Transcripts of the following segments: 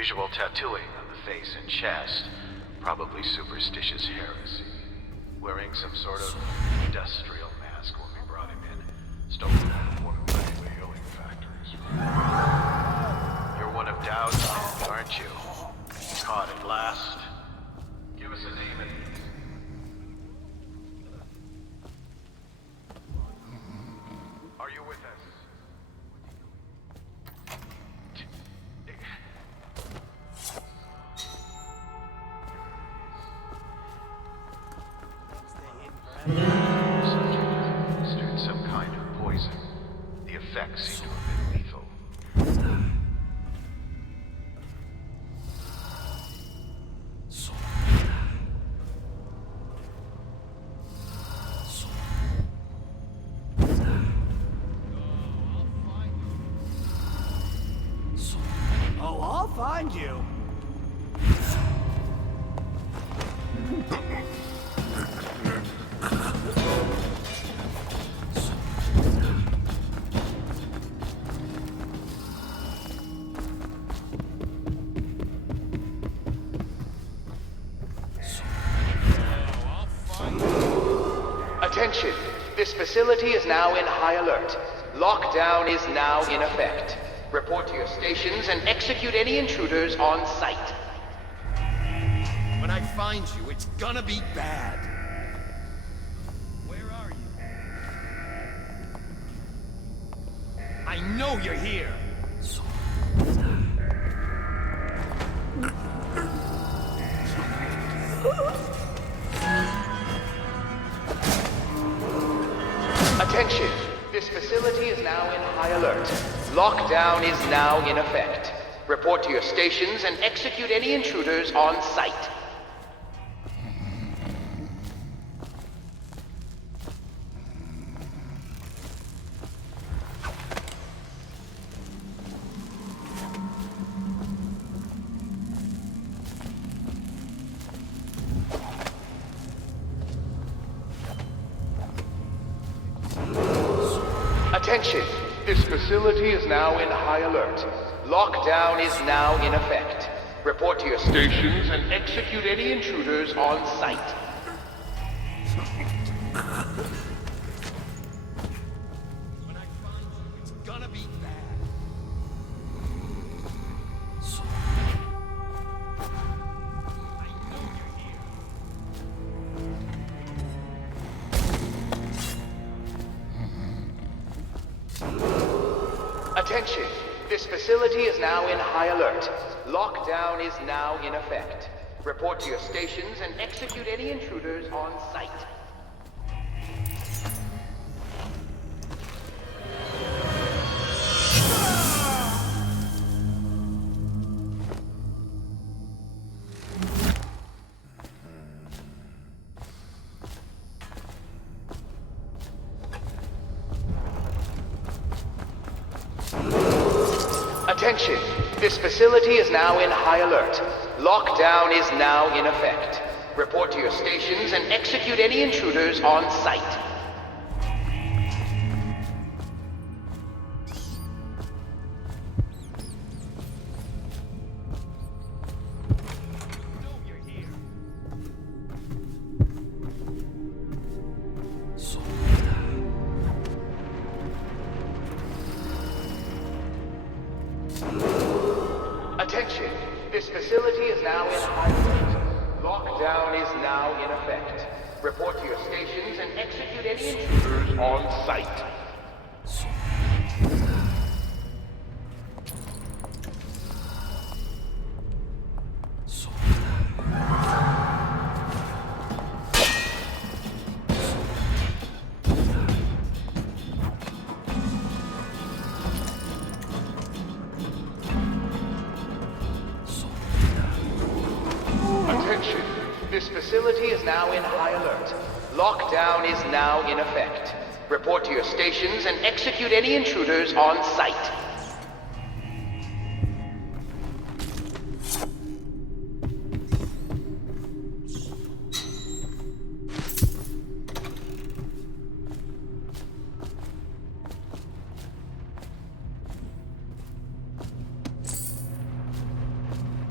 Unusual tattooing on the face and chest. Probably superstitious heresy. Wearing some sort of industrial mask when we brought him in. Stolen from one of the whaling factories. You're one of Dowd's men, aren't you? Caught at last. Give us a name and... Are you with us? Subject some kind of poison. The effects seem to have been lethal. Oh, I'll find you. Attention! This facility is now in high alert. Lockdown is now in effect. Report to your stations and execute any intruders on sight. When I find you, it's gonna be bad. Where are you? I know you're here. Attention! This facility is now in high alert. Lockdown is now in effect. Report to your stations and execute any intruders on sight. Attention! This facility is now in high alert. Lockdown is now in effect. Report to your stations and execute any intruders on sight. When I find you, it's gonna be bad. I know you're here. Attention! This facility is now in high alert. Lockdown is now in effect. Report to your stations and execute any intruders on sight. Attention! This facility is now in high alert. Lockdown is now in effect. Report to your stations and execute any intruders on sight. I know you're here. Attention! This facility is now in high alert. Lockdown is now in effect. Report to your stations and execute any intruders on sight. Attention! This facility is now in high alert. Lockdown is now in effect. Report to your stations and execute any intruders on sight.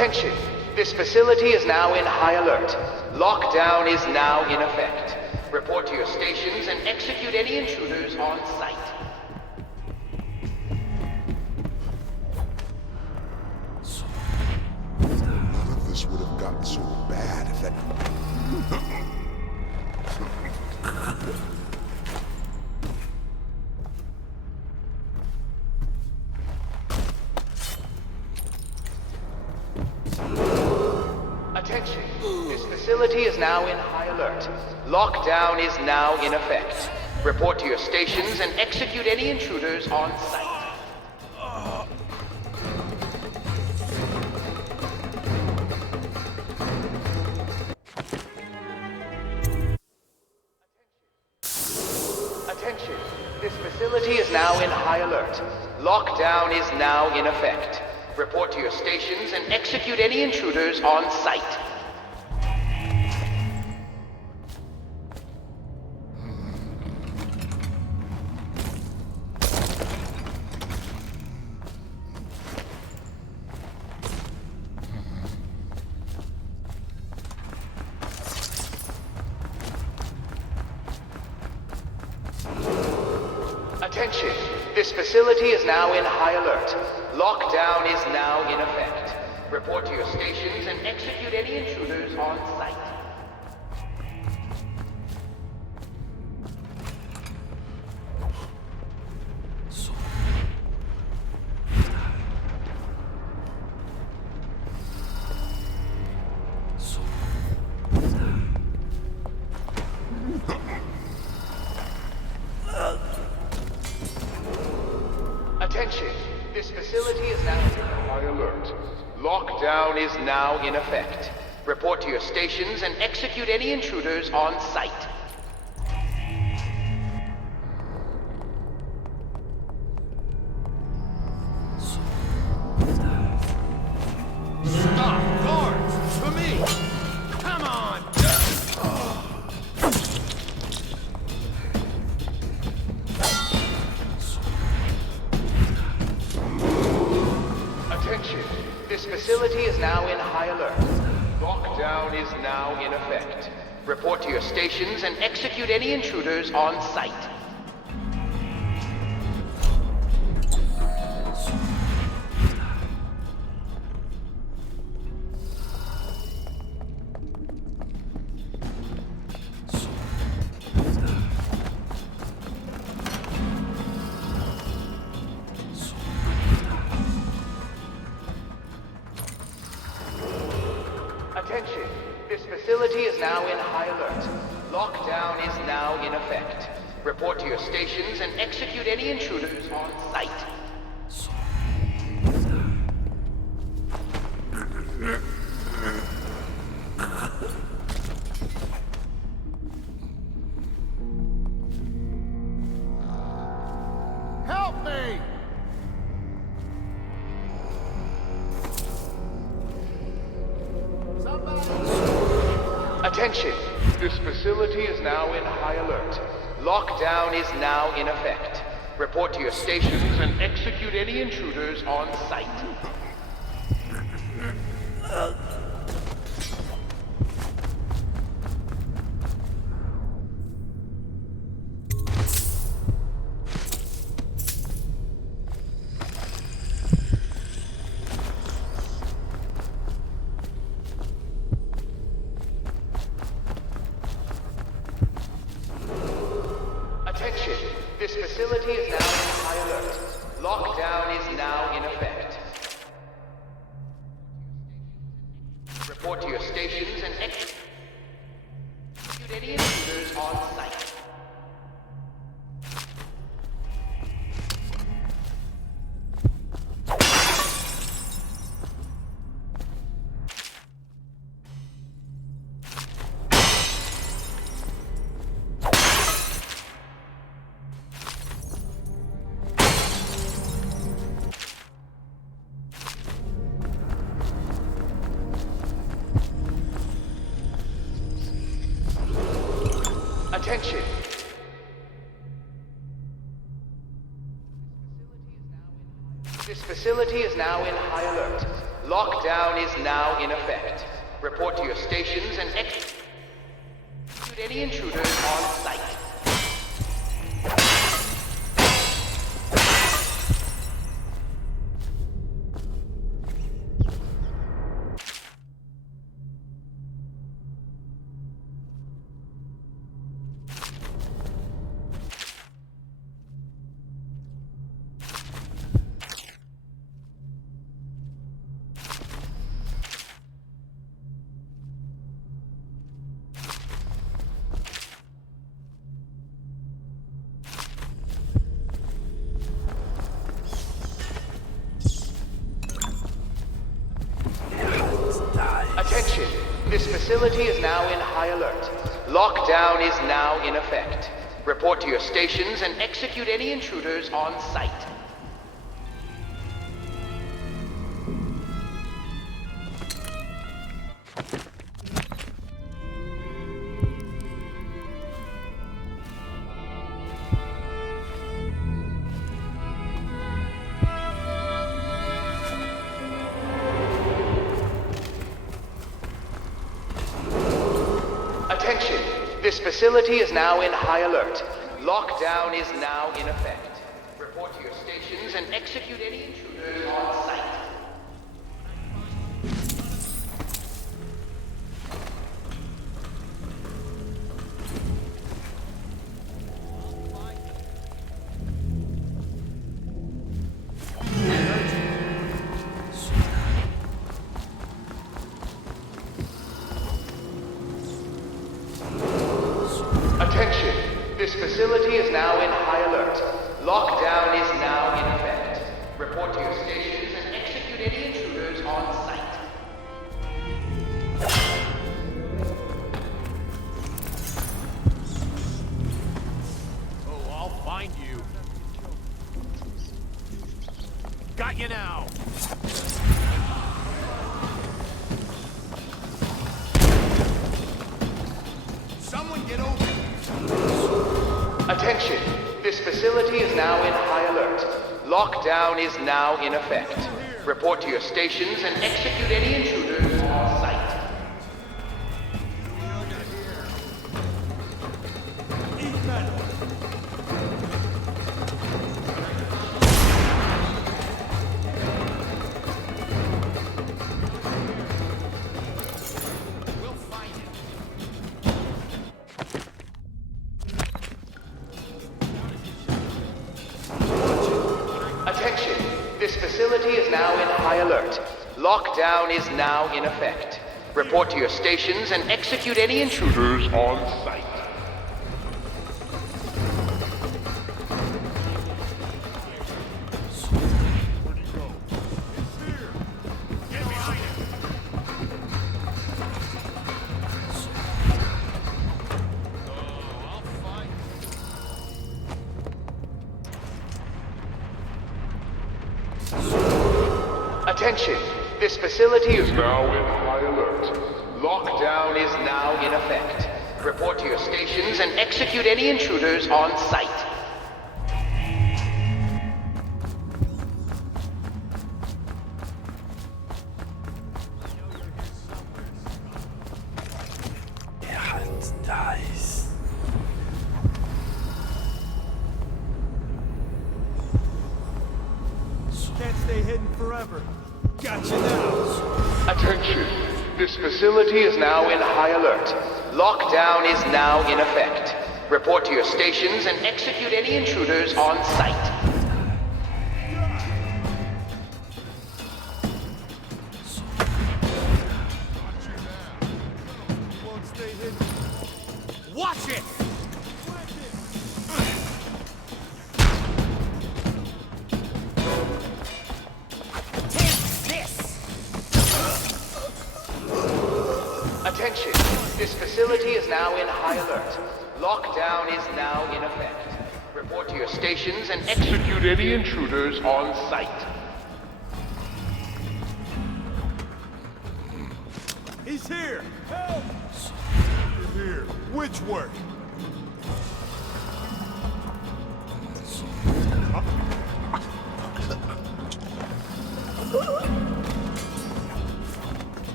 Attention! This facility is now in high alert. Lockdown is now in effect. Report to your stations and execute any intruders on site. None of this would have gotten so bad if that... Attention! This facility is now in high alert. Lockdown is now in effect. Report to your stations and execute any intruders on site. Attention! This facility is now in high alert. Lockdown is now in effect. Report to your stations and execute any intruders on site. Attention! This facility is now in high alert. Lockdown is now in effect. Report to your stations and execute any intruders on site. Attention! This facility is now in high alert. Lockdown is now in effect. Report to your stations and execute any intruders on site. Stop! Guards! For me! Come on! Attention! This facility is now in high alert. Lockdown is now in effect. Report to your stations and execute any intruders on site. Attention! This facility is now in high alert. Lockdown is now in effect. Report to your stations and execute any intruders on site. Help me! Attention! This facility is now in high alert. Lockdown is now in effect. Report to your stations and execute any intruders on site. Attention! This facility is now in high alert. Lockdown is now in effect. Report to your stations and execute any intruders on site. Attention! This facility is now in high alert. Lockdown is now in effect. Report to your stations and execute any intruders on site. Attention! This facility is now in high alert. Lockdown is now in effect. Report to your stations and execute any intruders on site. Attention! This facility is now in high alert. Lockdown is now in effect. Report to your stations and execute any intruders on site. Attention! This facility is now in high alert. Lockdown is now in effect. Report to your stations and execute any intruders on site. Oh, I'll find you. Got you now. Someone get over here. Attention! This facility is now in high alert. Lockdown is now in effect. Report to your stations and execute any intruders on site. Eat metal. We'll find it. Attention! This facility is now in high alert. Lockdown is now in effect. Report to your stations and execute any intruders on site. Where'd he go? It's here. Get behind him. Oh, I'll find you. Attention! This facility is now in high alert. Lockdown is now in effect. Report to your stations and execute any intruders on site. Can't stay hidden forever. Gotcha now. Attention! This facility is now in high alert. Lockdown is now in effect. Report to your stations and execute any intruders on site. Won't stay hidden. Watch it! Attention! This facility is now in high alert. Lockdown is now in effect. Report to your stations and execute any intruders on site. He's here! Help! You're here. Which work?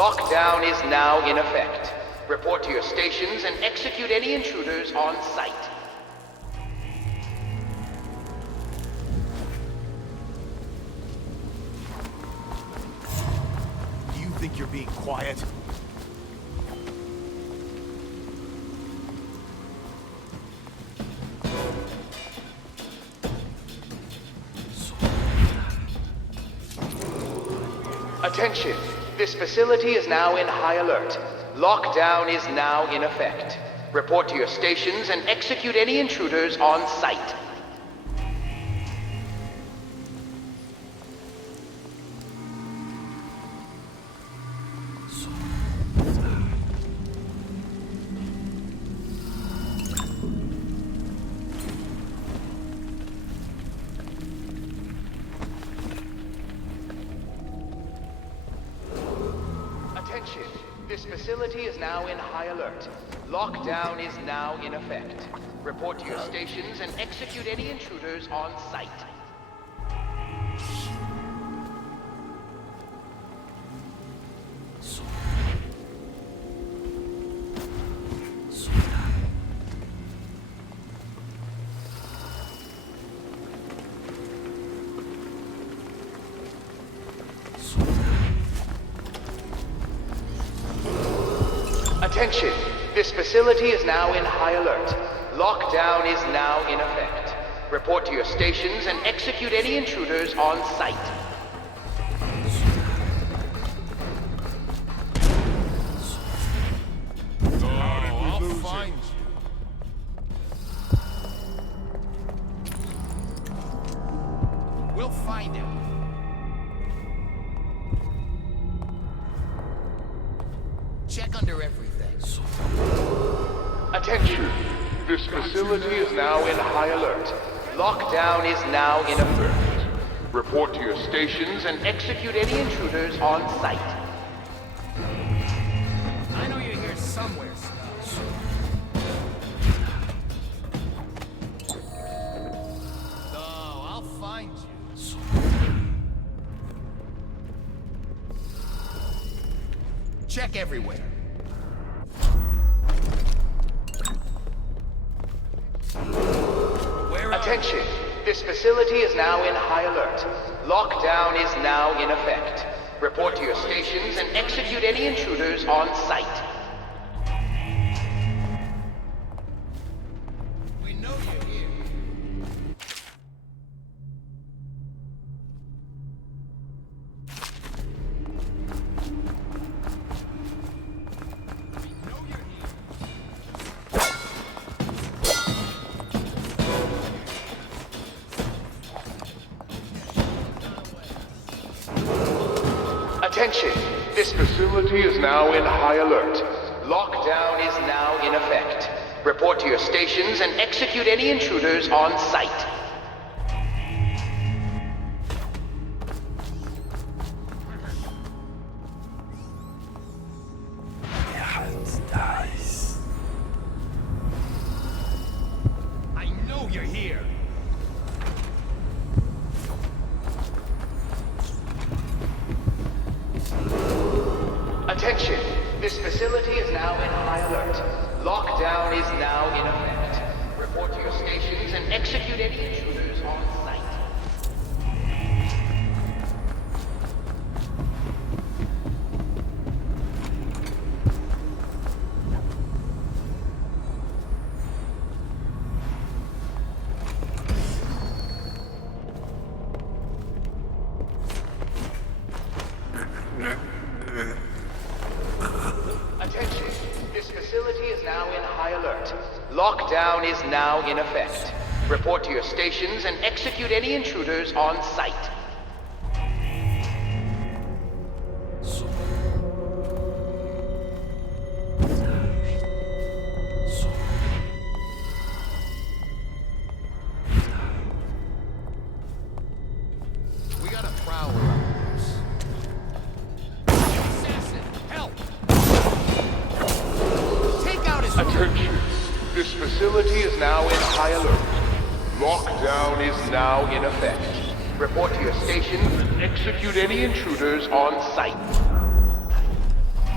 Lockdown is now in effect. Report to your stations and execute any intruders on site. Do you think you're being quiet? Attention! This facility is now in high alert. Lockdown is now in effect. Report to your stations and execute any intruders on site. Attention! This facility is now in high alert. Lockdown is now in effect. Report to your stations and execute any intruders on site. Attention! This facility is now in high alert. Lockdown is now in effect. Report to your stations and execute any intruders on site. I'll find you. We'll find him. Check under everything. Attention! This facility is now in high alert. Lockdown is now in effect. Report to your stations and execute any intruders on site. I know you're here somewhere, Scott. Oh, I'll find you. Check everywhere. Attention! This facility is now in high alert. Lockdown is now in effect. Report to your stations and execute any intruders on site. We know you're here. We know you're here. Attention! This facility is now in high alert. Lockdown is now in effect. Report to your stations and execute any intruders on site. I know you're here. Attention! This facility is now in high alert. Lockdown is now in effect. Report to your stations and execute any intruders on site. Attention! This facility is now in high alert. Lockdown is now in effect. Report to your stations and execute any intruders on site. We got a prowler on this. Assassin, help! Take out his... Attention! This facility is now in high alert. Lockdown is now in effect. Report to your stations and execute any intruders on site.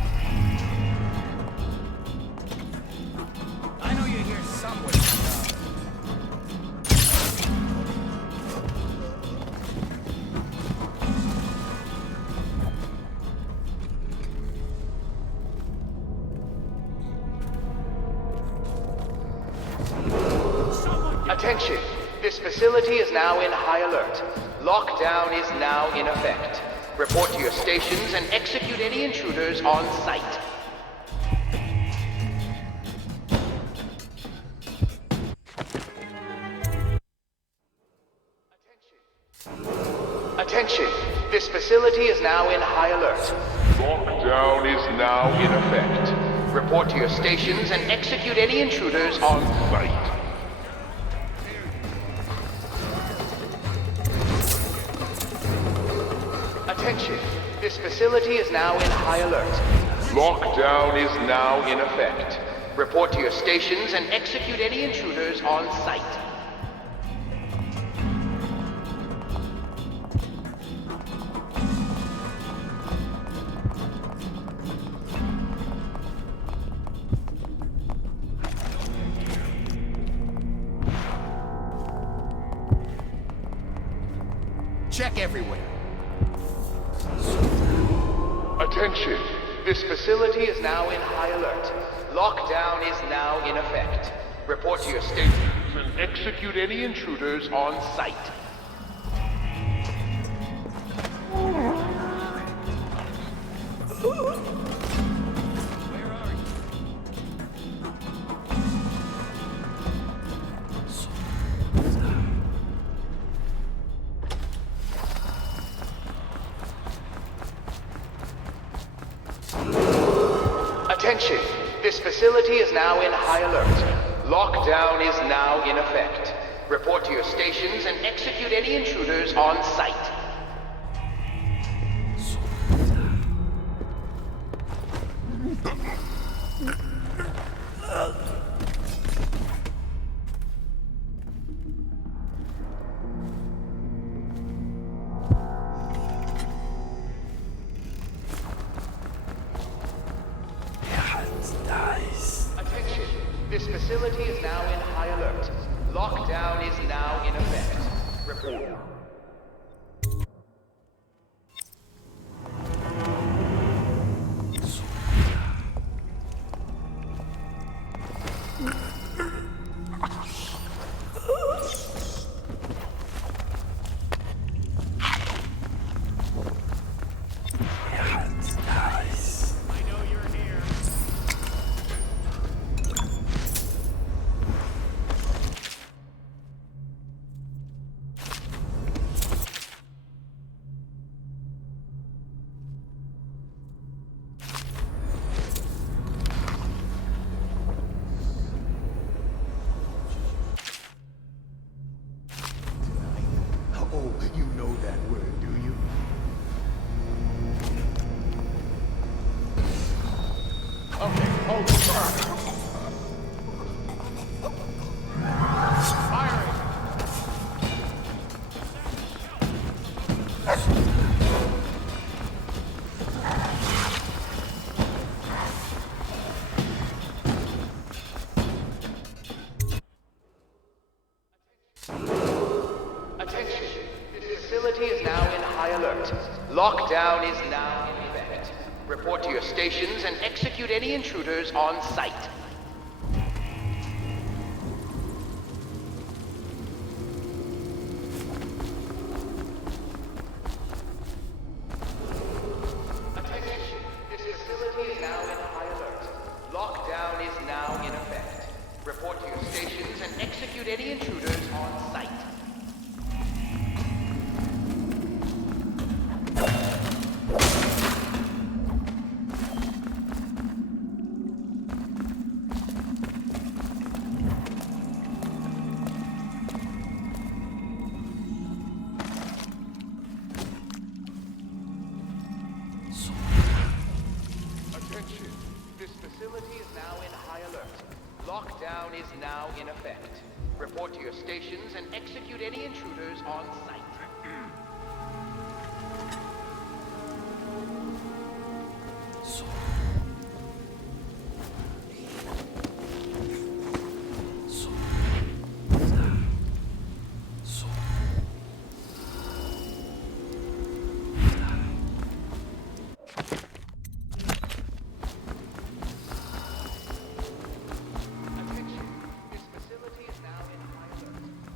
Attention! This facility is now in high alert. Lockdown is now in effect. Report to your stations and execute any intruders on site. Attention! This facility is now in high alert. Lockdown is now in effect. Report to your stations and execute any intruders on Site. Attention! This facility is now in high alert. Lockdown is now in Effect. Report to your stations and execute any intruders on site. Check everywhere. Attention! This facility is now in high alert. Lockdown is now in effect. Report to your stations and execute any intruders on site. Attention! This facility is now in high alert. Lockdown is now in effect. Report to your stations and execute any intruders on site. Attention! This facility is now in high alert. Lockdown is now in effect. Report. Oh, you know that word, do you? Okay, hold it. Firing! Attention! This facility is now in high alert. Lockdown is now in effect. Report to your stations and execute any intruders on site. Attention! This facility is now in high alert. Lockdown is now in effect. Report to your stations and execute any intruders on site. Attention! This facility is now in high alert. Lockdown is now in effect. Report to your stations and execute any intruders on site. Attention! This facility is now in high alert.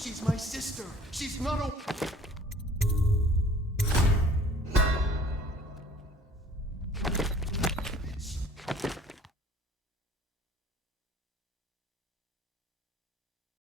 She's my sister. She's not a...